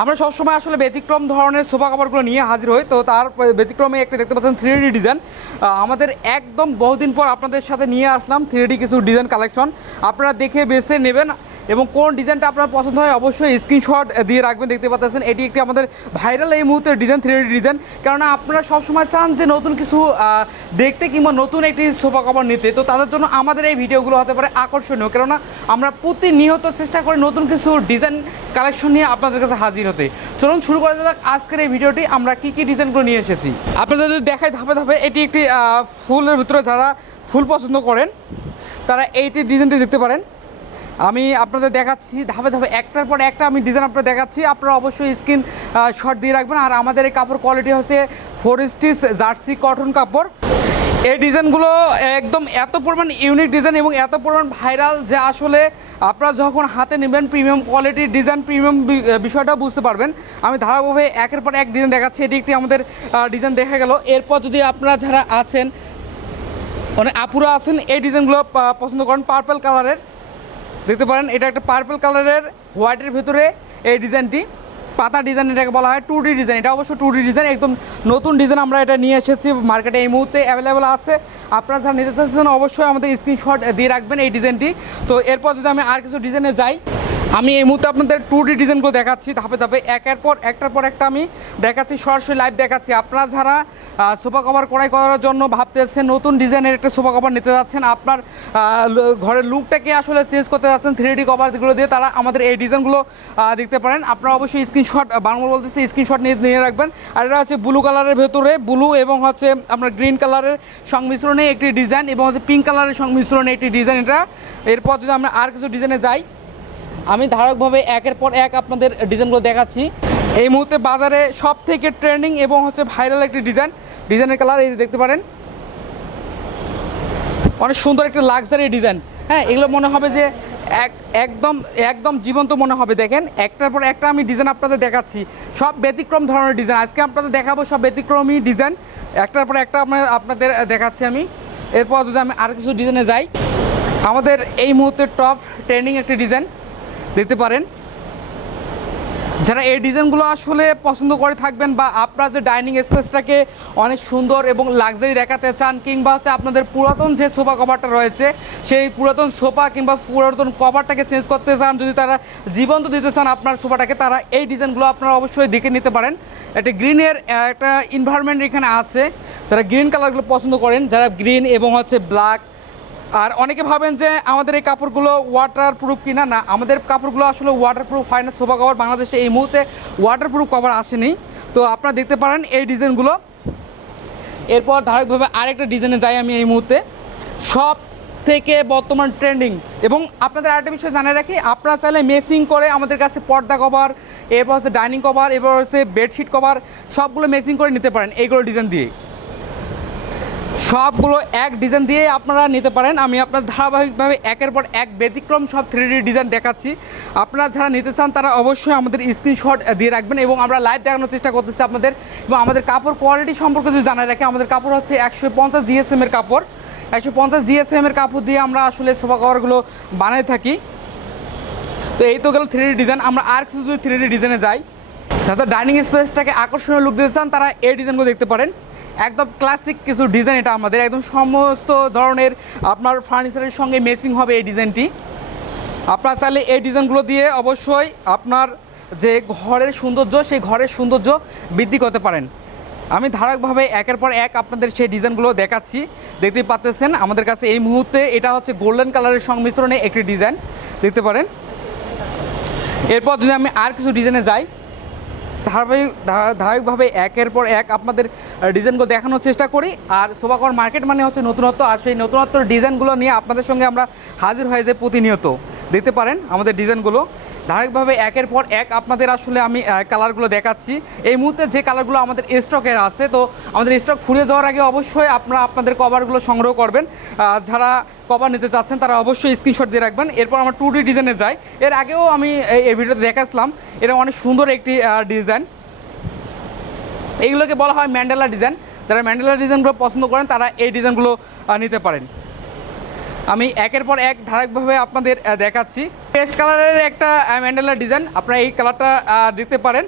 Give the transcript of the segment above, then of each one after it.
আমরা সবসময় আসলে ব্যতিক্রম ধরনের সোফা কাপড়গুলো নিয়ে হাজির হই, তো তার ব্যতিক্রমে একটা দেখতে পাচ্ছেন থ্রি ডি ডিজাইন আমাদের একদম বহুদিন পর আপনাদের সাথে নিয়ে আসলাম থ্রি ডি কিছু ডিজাইন কালেকশন আপনারা দেখে বেছে নেবেন। এবং কোন ডিজাইনটা আপনার পছন্দ হয় অবশ্যই স্ক্রিনশট দিয়ে রাখবেন, দেখতে পাচ্ছেন। এটি একটি আমাদের ভাইরাল এই মুহূর্তে ডিজাইন থ্রি ডিজাইন। কেননা আপনারা সবসময় চান যে নতুন কিছু দেখতে কিংবা নতুন একটি সোফা কভার নিতে। তো তাদের জন্য আমাদের এই ভিডিওগুলো হতে পারে আকর্ষণীয়। কেননা আমরা প্রতিনিয়ত চেষ্টা করি নতুন কিছু ডিজাইন কালেকশন নিয়ে আপনাদের কাছে হাজির হতে। চলুন শুরু করা যাক আজকের এই ভিডিওটি। আমরা কি কি ডিজাইনগুলো নিয়ে এসেছি? আপনারা যদি দেখায় ধাপে ধাপে, এটি একটি ফুলের ভিতরে যারা ফুল পছন্দ করেন, তারা এইটি ডিজাইনটি দেখতে পারেন। আমি আপনাদের দেখাচ্ছি ধাপে ধাপে, একটার পর একটা আমি ডিজাইন আপনাদের দেখাচ্ছি। আপনারা অবশ্যই স্ক্রিন শট দিয়ে রাখবেন। আর আমাদের এই কাপড় কোয়ালিটি হচ্ছে ফোর স্টিচ জার্সি কটন কাপড়। এই ডিজাইনগুলো একদম এত পরিমাণ ইউনিক ডিজাইন এবং এত পরিমাণ ভাইরাল যে আসলে আপনারা যখন হাতে নেবেন প্রিমিয়াম কোয়ালিটির ডিজাইন প্রিমিয়াম বিষয়টা বুঝতে পারবেন। আমি ধারাবাহিকভাবে একের পর এক ডিজাইন দেখাচ্ছি। এটি একটি আমাদের ডিজাইন দেখা গেল। এরপর যদি আপনারা যারা আছেন অনেক আপুরা আছেন, এই ডিজাইনগুলো পছন্দ করেন পার্পল কালারের দেখতে পারেন, এটা একটা পার্পল কালারের হোয়াইটের ভিতরে এই ডিজাইনটি পাতা ডিজাইন এটাকে বলা হয় টু ডিজাইন এটা অবশ্য টু ডিজাইন একদম নতুন ডিজাইন আমরা এটা নিয়ে এসেছি মার্কেটে এই মুহূর্তে অ্যাভেলেবেল আছে। আপনারা যারা নিতে চাচ্ছেন, অবশ্যই আমাদের স্ক্রিনশট দিয়ে রাখবেন এই ডিজাইনটি তো এরপর যদি আমি আর কিছু ডিজাইনে যাই আমি এই মুহূর্তে আপনাদের টু ডি ডিজাইনগুলো দেখাচ্ছি, ধাপে ধাপে, একের পর একটার পর একটা আমি দেখাচ্ছি, সরাসরি লাইভ দেখাচ্ছি। আপনারা যারা সোফা কভার করাই করার জন্য ভাবতেছেন, নতুন ডিজাইনের একটা সোফা কভার নিতে যাচ্ছেন, আপনার ঘরের লুকটাকে আসলে চেঞ্জ করতে যাচ্ছেন থ্রি ডি কভারগুলো দিয়ে তারা আমাদের এই ডিজাইনগুলো দেখতে পারেন। আপনারা অবশ্যই স্ক্রিনশট বাংলা বলতেছে স্ক্রিনশট নিয়ে নিয়ে রাখবেন। আর এটা হচ্ছে ব্লু কালারের ভেতরে ব্লু এবং হচ্ছে আপনার গ্রিন কালারের সংমিশ্রণে একটি ডিজাইন এবং হচ্ছে পিঙ্ক কালারের সংমিশ্রণে একটি ডিজাইন এটা। এরপর যদি আমরা আর কিছু ডিজাইনে যাই আমি ধারকভাবে একের পর এক আপনাদের ডিজাইনগুলো দেখাচ্ছি। এই মুহূর্তে বাজারে সব থেকে ট্রেন্ডিং এবং হচ্ছে ভাইরাল একটি ডিজাইন ডিজাইনের কালার এই দেখতে পারেন। অনেক সুন্দর একটা লাক্সারি ডিজাইন হ্যাঁ এগুলো মনে হবে যে এক একদম একদম জীবন্ত মনে হবে। দেখেন, একটার পর একটা আমি ডিজাইন আপনাদের দেখাচ্ছি। সব ব্যতিক্রম ধরনের ডিজাইন আজকে আপনাদের দেখাবো সব ব্যতিক্রমী ডিজাইন একটার পর একটা আপনাদের দেখাচ্ছি আমি। এরপর যদি আমি আর কিছু ডিজাইনে যাই, আমাদের এই মুহূর্তে টপ ট্রেন্ডিং একটি ডিজাইন দেখতে পারেন। যারা এই ডিজাইনগুলো আসলে পছন্দ করে থাকবেন বা আপনার যে ডাইনিং স্পেসটাকে অনেক সুন্দর এবং লাক্সারি দেখাতে চান কিংবা হচ্ছে আপনাদের পুরাতন যে সোফা কভারটা রয়েছে, সেই পুরাতন সোফা কিংবা পুরাতন কভারটাকে চেঞ্জ করতে চান, যদি তারা জীবন্ত দিতে চান আপনার সোফাটাকে, তারা এই ডিজাইনগুলো আপনারা অবশ্যই দেখে নিতে পারেন। একটা গ্রিনের একটা এনভায়রনমেন্ট এখানে আছে। যারা গ্রিন কালারগুলো পছন্দ করেন, যারা গ্রিন এবং হচ্ছে ব্ল্যাক আর অনেকে ভাবেন যে আমাদের এই কাপড়গুলো ওয়াটার প্রুফ কিনা? না, আমাদের কাপড়গুলো আসলে ওয়াটার প্রুফ হয় না। সোফা কভার বাংলাদেশে এই মুহূর্তে ওয়াটার প্রুফ কভার আসেনি। তো আপনারা দেখতে পারেন এই ডিজাইনগুলো। এরপর ধারকভাবে আরেকটা ডিজাইনে যাই আমি এই মুহূর্তে। সব থেকে বর্তমান ট্রেন্ডিং এবং আপনাদের আরেকটা বিষয় জানিয়ে রাখি, আপনারা চাইলে মেসিং করে আমাদের কাছে পর্দা কভার এরপর হচ্ছে ডাইনিং কভার এরপর হচ্ছে বেডশিট কভার সবগুলো মেসিং করে নিতে পারেন। এইগুলো ডিজাইন দিয়ে। সবগুলো এক ডিজাইন দিয়ে আপনারা নিতে পারেন। আমি আপনার ধারাবাহিকভাবে একের পর এক ব্যতিক্রম সব থ্রি ডিজাইন দেখাচ্ছি। আপনারা যারা নিতে চান, তারা অবশ্যই আমাদের স্ক্রিনশট দিয়ে রাখবেন এবং আমরা লাইভ দেখানোর চেষ্টা করতেছি আপনাদের। এবং আমাদের কাপড় কোয়ালিটি সম্পর্কে যদি জানাই রাখি, আমাদের কাপড় হচ্ছে একশো পঞ্চাশ জিএসএম এর কাপড়। একশো পঞ্চাশ জিএসএম এর কাপড় দিয়ে আমরা আসলে সোফা কভারগুলো বানাই থাকি। তো এই তো গেল থ্রি ডিজাইন আমরা আর কিছু যদি থ্রি ডিজাইনে যাই যাতে ডাইনিং স্পেসটাকে আকর্ষণীয় লুক দিতে চান, তারা এই ডিজাইনগুলো দেখতে পারেন। একদম ক্লাসিক কিছু ডিজাইন এটা আমাদের, একদম সমস্ত ধরনের আপনার ফার্নিচারের সঙ্গে মেসিং হবে এই ডিজাইনটি আপনারা চাইলে এই ডিজাইনগুলো দিয়ে অবশ্যই আপনার যে ঘরের সৌন্দর্য, সেই ঘরের সৌন্দর্য বৃদ্ধি করতে পারেন। আমি ধারাকভাবে একের পর এক আপনাদের সেই ডিজাইনগুলো দেখাচ্ছি। দেখতেই পাচ্তেছেন, আমাদের কাছে এই মুহূর্তে এটা হচ্ছে গোল্ডেন কালারের সংমিশ্রণে একটি ডিজাইন দেখতে পারেন। এরপর যদি আমি আর কিছু ডিজাইনে যাই ধারাবাহিক ধারাবাহিকভাবে একের পর এক আপনাদের ডিজাইনগুলো দেখানোর চেষ্টা করি। আর সোফাকর মার্কেট মানে হচ্ছে নতুনত্ব, আর সেই নতুনত্ব ডিজাইনগুলো নিয়ে আপনাদের সঙ্গে আমরা হাজির হয়ে যাই প্রতিনিয়ত। দেখতে পারেন আমাদের ডিজাইনগুলো। ধারাবাহিকভাবে একের পর এক আপনাদের আসলে আমি কালারগুলো দেখাচ্ছি। এই মুহূর্তে যে কালারগুলো আমাদের স্টকের আছে, তো আমাদের স্টক ফুরিয়ে যাওয়ার আগে অবশ্যই আপনারা আপনাদের কভারগুলো সংগ্রহ করবেন। যারা কভার নিতে চাচ্ছেন, তারা অবশ্যই স্ক্রিনশট দিয়ে রাখবেন। এরপর আমরা টু ডি ডিজাইনে যাই। এর আগেও আমি এই- ভিডিওতে দেখাচ্ছিলাম, এটা অনেক সুন্দর একটি ডিজাইন এইগুলোকে বলা হয় ম্যান্ডেলা ডিজাইন যারা ম্যান্ডেলা ডিজাইনগুলো পছন্দ করেন, তারা এই ডিজাইনগুলো নিতে পারেন। আমি একের পর এক ধারাবাহিকভাবে আপনাদের দেখাচ্ছি। পেস্ট কালারের একটা ম্যান্ডেলার ডিজাইন আপনারা এই কালারটা দিতে পারেন।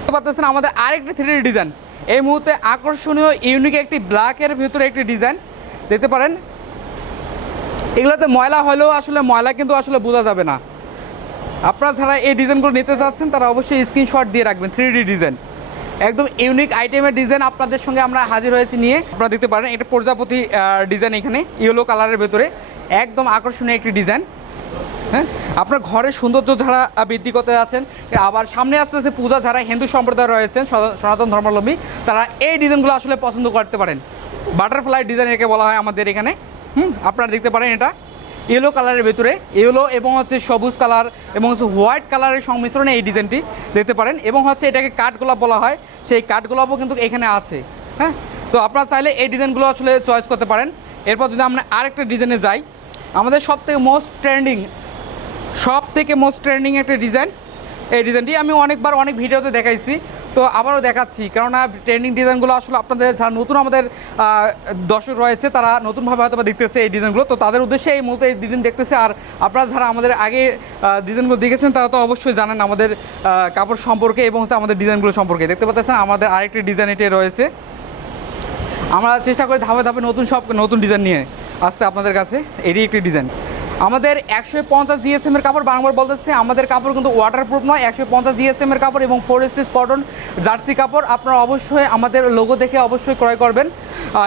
দেখতে পাচ্ছেন আমাদের আরেকটি থ্রি ডিজাইন এই মুহূর্তে আকর্ষণীয় ইউনিক একটি ব্ল্যাকের ভিতরে একটি ডিজাইন দেখতে পারেন। এগুলোতে ময়লা হলেও আসলে ময়লা কিন্তু আসলে বোঝা যাবে না। আপনারা যারা এই ডিজাইনগুলো নিতে চাচ্ছেন, তারা অবশ্যই স্ক্রিনশট দিয়ে রাখবেন থ্রি ডিজাইন একদম ইউনিক আইটেমের ডিজাইন আপনাদের সঙ্গে আমরা হাজির হয়েছি নিয়ে। আপনারা দেখতে পারেন, এটা প্রজাপতি ডিজাইন এখানে, ইয়েলো কালারের ভেতরে। একদম আকর্ষণীয় একটি ডিজাইন। হ্যাঁ? আপনার ঘরের সৌন্দর্য যারা বৃদ্ধি করতে যাচ্ছেন, আবার সামনে আসতেছে পূজা যারা হিন্দু সম্প্রদায় রয়েছেন, সনা- সনাতন ধর্মাবলম্বী, তারা এই ডিজাইনগুলো আসলে পছন্দ করতে পারেন। বাটারফ্লাই ডিজাইন একে বলা হয় আমাদের এখানে। হুম? আপনারা দেখতে পারেন এটা। ইয়েলো কালারের ভেতরে, ইয়েলো এবং হচ্ছে সবুজ কালার এবং হচ্ছে হোয়াইট কালারের সংমিশ্রণে এই ডিজাইনটি দেখতে পারেন এবং হচ্ছে এটাকে কাঠগোলাপ বলা হয়। সেই কাঠগোলাপও কিন্তু এখানে আছে হ্যাঁ? তো আপনারা চাইলে এই ডিজাইনগুলো আসলে চয়েস করতে পারেন। এরপর যদি আমরা আরেকটা ডিজাইনে যাই, আমাদের সব থেকে মোস্ট ট্রেন্ডিং সব থেকে মোস্ট ট্রেন্ডিং একটা ডিজাইন। এই ডিজাইনটি আমি অনেকবার অনেক ভিডিওতে দেখাইছি। তো আবারও দেখাচ্ছি, কেননা ট্রেন্ডিং ডিজাইনগুলো আসলে আপনাদের যারা নতুন আমাদের দর্শক রয়েছে, তারা নতুনভাবে হয়তো দেখতেছে এই ডিজাইনগুলো তো তাদের উদ্দেশ্যে এই মুহূর্তে এই ডিজাইন দেখতেছে। আর আপনারা যারা আমাদের আগে ডিজাইনগুলো দেখেছেন, তারা তো অবশ্যই জানেন আমাদের কাপড় সম্পর্কে এবং হচ্ছে আমাদের ডিজাইনগুলো সম্পর্কে। দেখতে পাচ্ছেন, আমাদের আরেকটি ডিজাইন এটি রয়েছে। আমরা চেষ্টা করি ধাপে ধাপে নতুন সব, নতুন ডিজাইন নিয়ে আসতে আপনাদের কাছে। এরই একটি ডিজাইন আমাদের একশো পঞ্চাশ জিএসএম এর কাপড় বারবার বলতেছে, আমাদের কাপড় কিন্তু ওয়াটারপ্রুফ নয়, একশো পঞ্চাশ জিএসএম এর কাপড় এবং ফোর স্টিচ কটন জার্সি কাপড়, আপনারা অবশ্যই আমাদের লোগো দেখে অবশ্যই ক্রয় করবেন।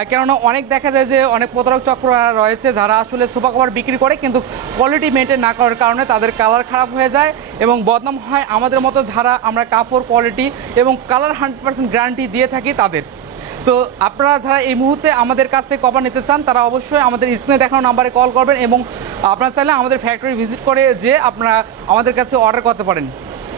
কেননা অনেক দেখা যায় যে অনেক প্রতারক চক্র রয়েছে যারা আসলে সোফা কাপড় বিক্রি করে কিন্তু কোয়ালিটি মেনটেন না করার কারণে তাদের কালার খারাপ হয়ে যায় এবং বদনাম হয় আমাদের মতো যারা আমরা কাপড় কোয়ালিটি এবং কালার হান্ড্রেড পার্সেন্ট গ্যারান্টি দিয়ে থাকি তাদের। তো আপনারা যারা এই মুহূর্তে আমাদের কাছ থেকে কভার নিতে চান, তারা অবশ্যই আমাদের স্ক্রিনে দেখানো নাম্বারে কল করবেন এবং আপনারা চাইলে আমাদের ফ্যাক্টরি ভিজিট করে যে আপনারা আমাদের কাছে অর্ডার করতে পারেন।